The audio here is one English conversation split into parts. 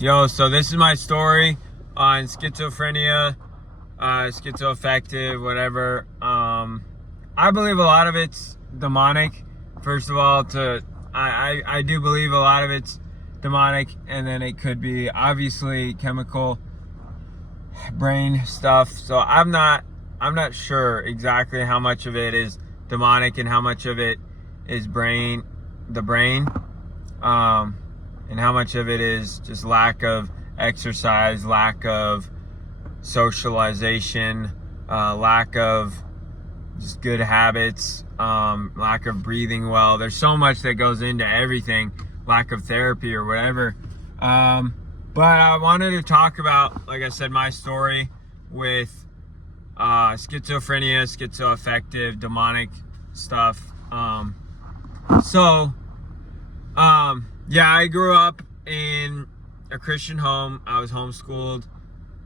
Yo, so this is my story on schizophrenia, schizoaffective, whatever. I believe a lot of it's demonic. First of all, I do believe a lot of it's demonic, and then it could be obviously chemical brain stuff. So I'm not sure exactly how much of it is demonic and how much of it is the brain. And how much of it is just lack of exercise, lack of socialization, lack of just good habits, lack of breathing well. There's so much that goes into everything, lack of therapy or whatever. But I wanted to talk about, like I said, my story with schizophrenia, schizoaffective, demonic stuff. Yeah, I grew up in a Christian home. I was homeschooled,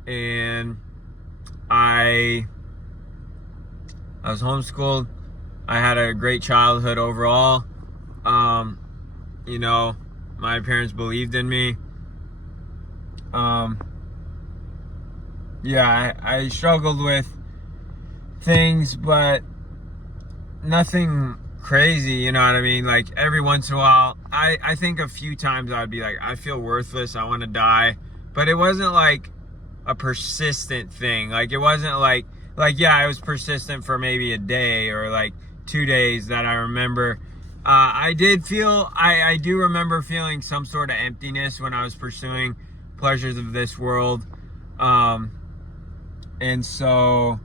and I was homeschooled. I had a great childhood overall. You know, my parents believed in me. Yeah, I struggled with things, but nothing crazy, you know what I mean? Like every once in a while, I think a few times I'd be like, I feel worthless, I want to die. But it wasn't like a persistent thing. Like it wasn't like yeah, I was persistent for maybe a day or like 2 days that I remember. I do remember feeling some sort of emptiness when I was pursuing pleasures of this world. And so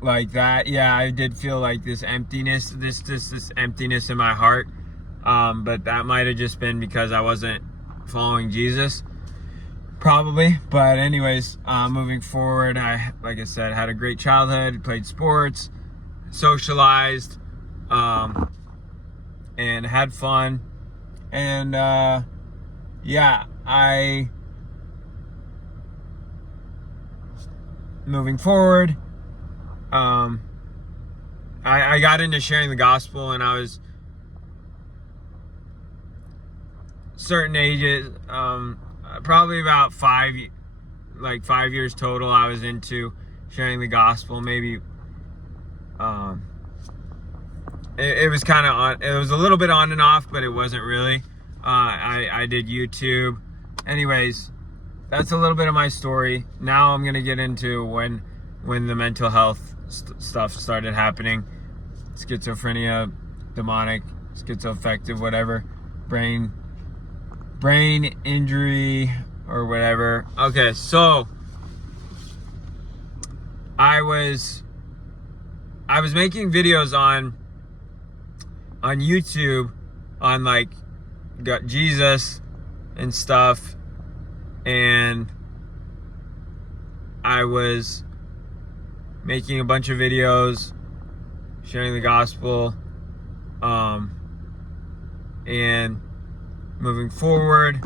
like that, yeah, I did feel like this emptiness, this emptiness in my heart. But that might have just been because I wasn't following Jesus, probably. But anyways, moving forward, like I said, had a great childhood, played sports, socialized, and had fun. And yeah, moving forward, I got into sharing the gospel, and I was certain ages, probably about 5 years total. I was into sharing the gospel. Maybe it was kind of on. It was a little bit on and off, but it wasn't really. I did YouTube. Anyways, that's a little bit of my story. Now I'm gonna get into when the mental health stuff started happening. Schizophrenia, demonic, schizoaffective, whatever, brain injury or whatever. Okay, so I was making videos on YouTube on like got Jesus and stuff, and I was making a bunch of videos sharing the gospel, and moving forward,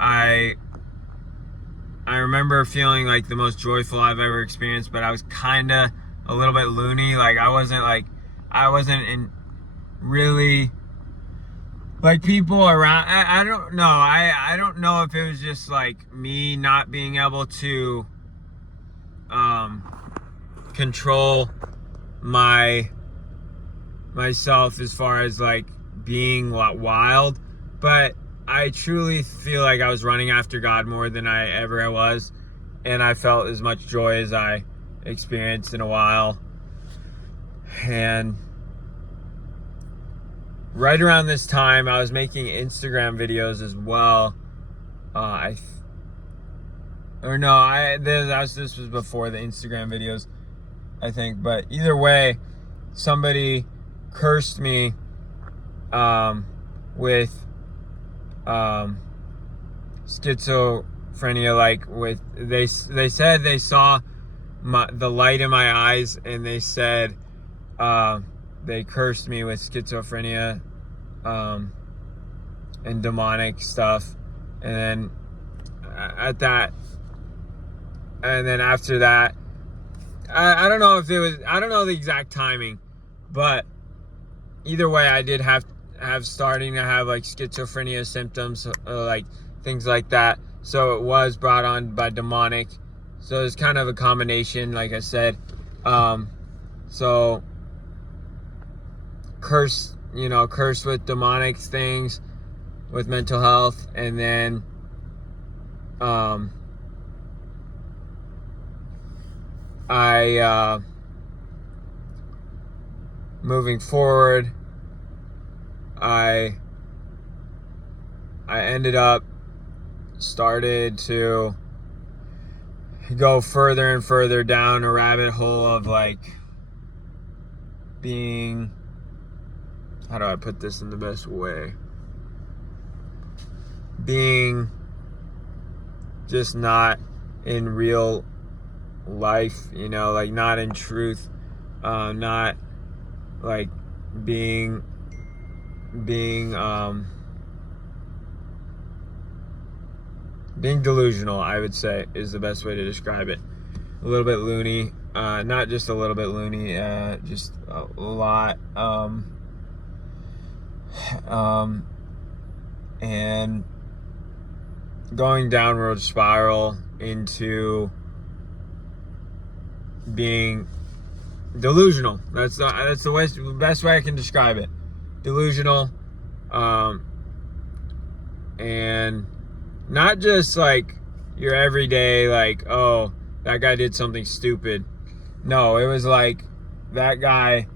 I remember feeling like the most joyful I've ever experienced, but I was kind of a little bit loony. Like I wasn't in really like people around. I don't know. I don't know if it was just like me not being able to control myself as far as like being wild, but I truly feel like I was running after God more than I ever was, and I felt as much joy as I experienced in a while. And right around this time, I was making Instagram videos as well. This was before the Instagram videos, I think. But either way, somebody cursed me with schizophrenia. Like they said they saw the light in my eyes, and they said they cursed me with schizophrenia and demonic stuff. And then after that, I don't know if it was, I don't know the exact timing, but either way, I did have starting to have like schizophrenia symptoms, like things like that. So it was brought on by demonic. So it's kind of a combination, like I said. So cursed with demonic things, with mental health, and then moving forward, I ended up started to go further and further down a rabbit hole of like being, how do I put this in the best way? Being just not in real life, like not in truth, not like being delusional, I would say, is the best way to describe it. A little bit loony, not just a little bit loony, just a lot, and going downward spiral into being delusional. That's the best way I can describe it. Delusional, and not just like your everyday, like, oh, that guy did something stupid. No, it was like that guy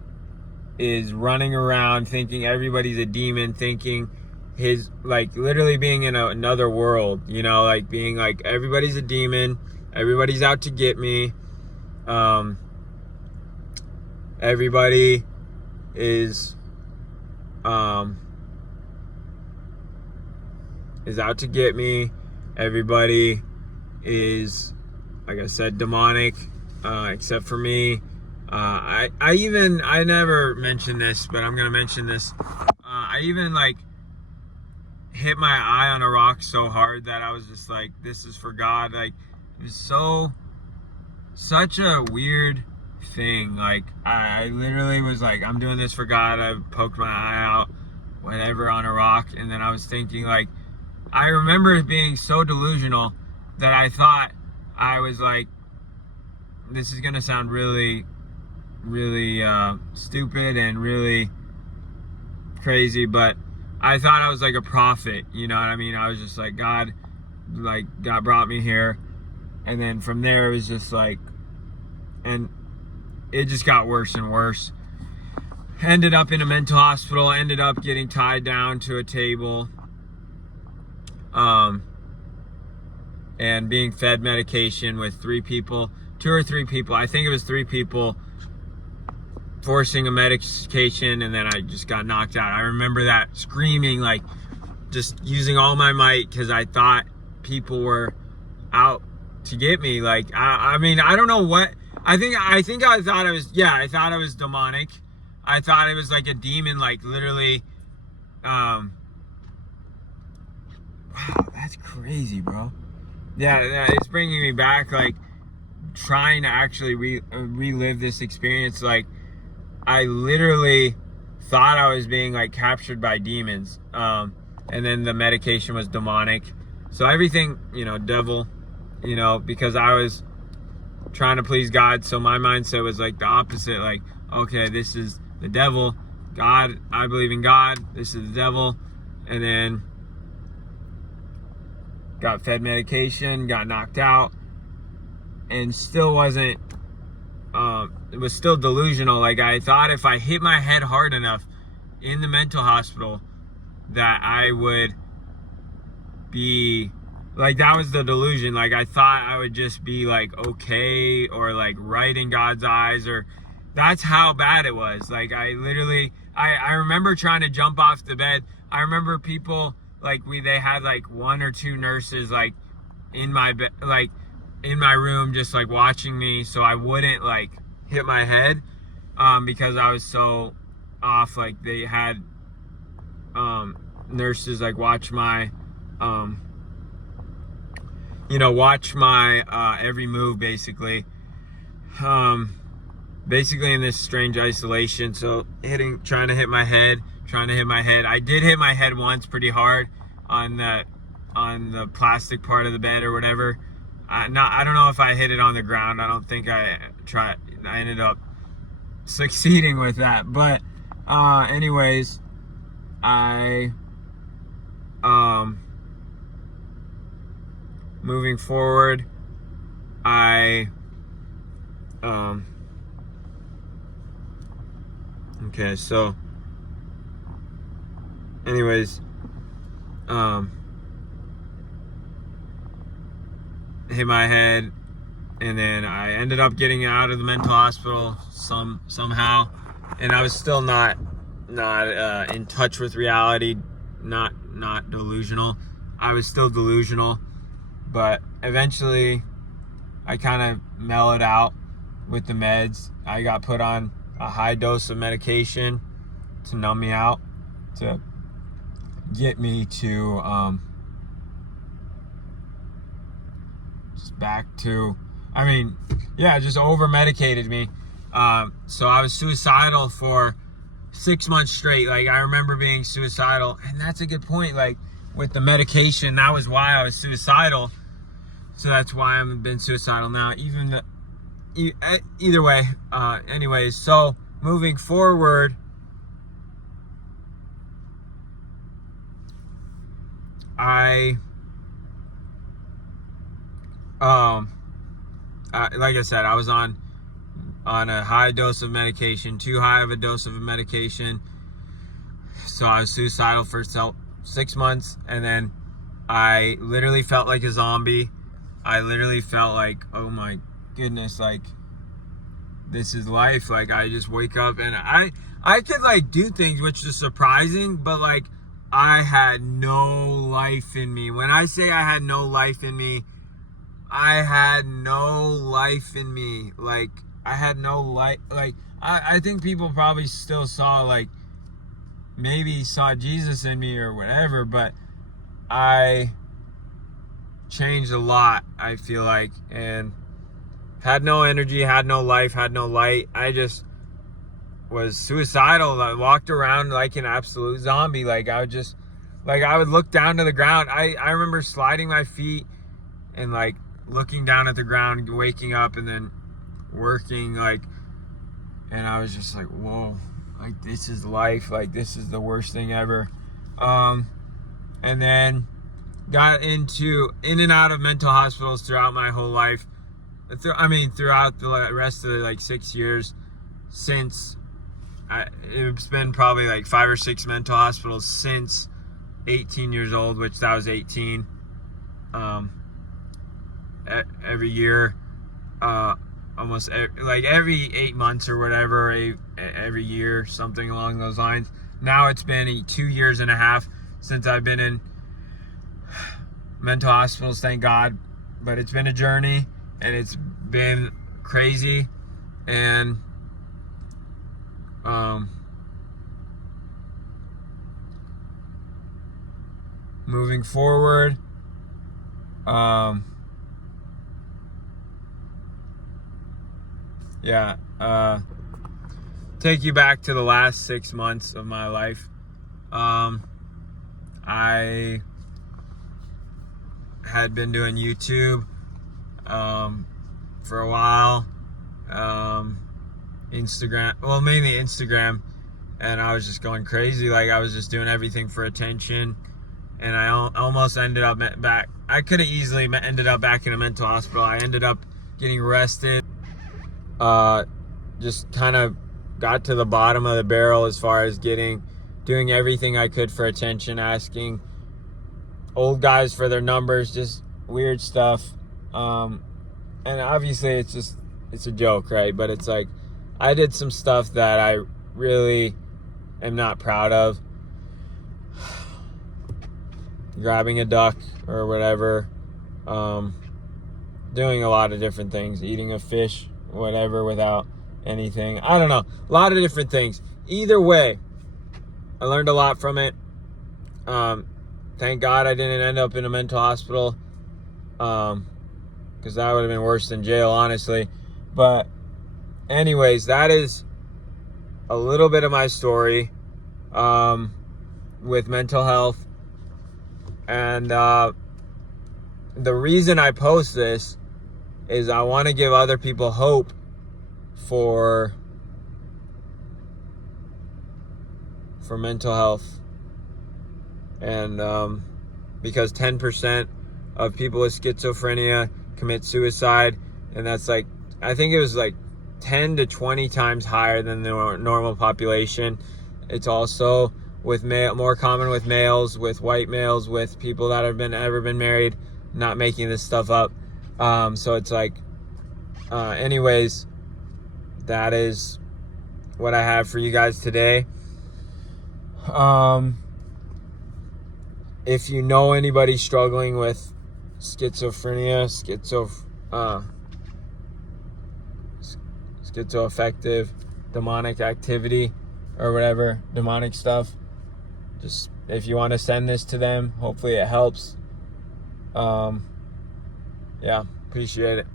is running around thinking everybody's a demon, thinking his, like, literally being in another world, like being like everybody's a demon, everybody's out to get me, everybody is out to get me, everybody is, like I said, demonic, except for me. I never mentioned this, but I'm gonna mention this. I even like hit my eye on a rock so hard that I was just like, this is for God. Like, it was such a weird thing. Like, I literally was like, I'm doing this for God. I poked my eye out, whatever, on a rock, and then I was thinking, like, I remember being so delusional that I thought, I was like, this is gonna sound really, really stupid and really crazy, but I thought I was like a prophet, you know what I mean? I was just like, God brought me here. And then from there, it was just like, and it just got worse and worse. Ended up in a mental hospital, ended up getting tied down to a table, and being fed medication with 2 or 3 people. I think it was 3 people forcing a medication, and then I just got knocked out. I remember that, screaming, like, just using all my might, because I thought people were out to get me. Like, I mean, I don't know what, I thought I was demonic. I thought it was like a demon, like literally, wow, that's crazy, bro. Yeah, it's bringing me back, like, trying to actually relive this experience. Like, I literally thought I was being like captured by demons, and then the medication was demonic. So everything, devil, because I was trying to please God. So my mindset was like the opposite. Like, okay, this is the devil. God, I believe in God. This is the devil. And then got fed medication, got knocked out, and still wasn't, it was still delusional. Like, I thought if I hit my head hard enough in the mental hospital that I would be, like, that was the delusion. Like, I thought I would just be like okay, or like right in God's eyes, or that's how bad it was. Like, I literally, I remember trying to jump off the bed. I remember people, like, they had like 1 or 2 nurses like in my bed, like in my room, just like watching me so I wouldn't like hit my head, because I was so off. Like, they had nurses like watch my every move, basically in this strange isolation. So trying to hit my head. I did hit my head once pretty hard on the the plastic part of the bed or whatever. I don't know if I hit it on the ground. I don't think I ended up succeeding with that. But anyways, I moving forward, okay, so anyways, hit my head, and then I ended up getting out of the mental hospital somehow, and I was still not in touch with reality, not delusional. I was still delusional, but eventually I kind of mellowed out with the meds. I got put on a high dose of medication to numb me out, to get me to just back to, just over medicated me. So I was suicidal for 6 months straight. Like, I remember being suicidal, and that's a good point. Like, with the medication, that was why I was suicidal. So that's why I've been suicidal now. Either way, anyways, so moving forward, like I said, I was on a high dose of medication, too high of a dose of medication. So I was suicidal for 6 months, and then I literally felt like a zombie. I literally felt like, oh my goodness, like, this is life. Like, I just wake up and I could like do things, which is surprising, but like, I had no life in me. When I say I had no life in me, I had no life in me. Like, I had no life. Like, I think people probably still saw, like, maybe saw Jesus in me or whatever, but I changed a lot, I feel like, and had no energy, had no life, had no light. I just was suicidal. I walked around like an absolute zombie. Like, I would look down to the ground. I remember sliding my feet and like looking down at the ground, waking up, and then working, like, and I was just like, whoa, like, this is life. Like, this is the worst thing ever. And then got in and out of mental hospitals throughout my whole life. Throughout the rest of the, like, 6 years since. It's been probably like 5 or 6 mental hospitals since 18 years old, which that was 18. Every year, almost like every 8 months or whatever, every year, something along those lines. Now it's been 2 years and a half since I've been in mental hospitals, thank God. But it's been a journey, and it's been crazy. And moving forward, take you back to the last 6 months of my life. I had been doing YouTube for a while, Instagram, well, mainly Instagram, and I was just going crazy. Like, I was just doing everything for attention, and I almost ended up back. I could have easily ended up back in a mental hospital. I ended up getting arrested. Just kind of got to the bottom of the barrel as far as doing everything I could for attention, asking old guys for their numbers, just weird stuff. And obviously it's a joke, right? But it's like, I did some stuff that I really am not proud of. Grabbing a duck or whatever. Doing a lot of different things. Eating a fish, whatever, without anything. I don't know. A lot of different things. Either way, I learned a lot from it. Thank God I didn't end up in a mental hospital. Because that would have been worse than jail, honestly. But anyways, that is a little bit of my story with mental health. And the reason I post this is I want to give other people hope for mental health. And because 10% of people with schizophrenia commit suicide, and that's like, I think it was like 10 to 20 times higher than the normal population. It's also with more common with males, with white males, with people that have ever been married. Not making this stuff up. So it's like, anyways, that is what I have for you guys today. If you know anybody struggling with schizophrenia, schizoaffective, demonic activity, or whatever, demonic stuff, just if you want to send this to them, hopefully it helps. Yeah, appreciate it.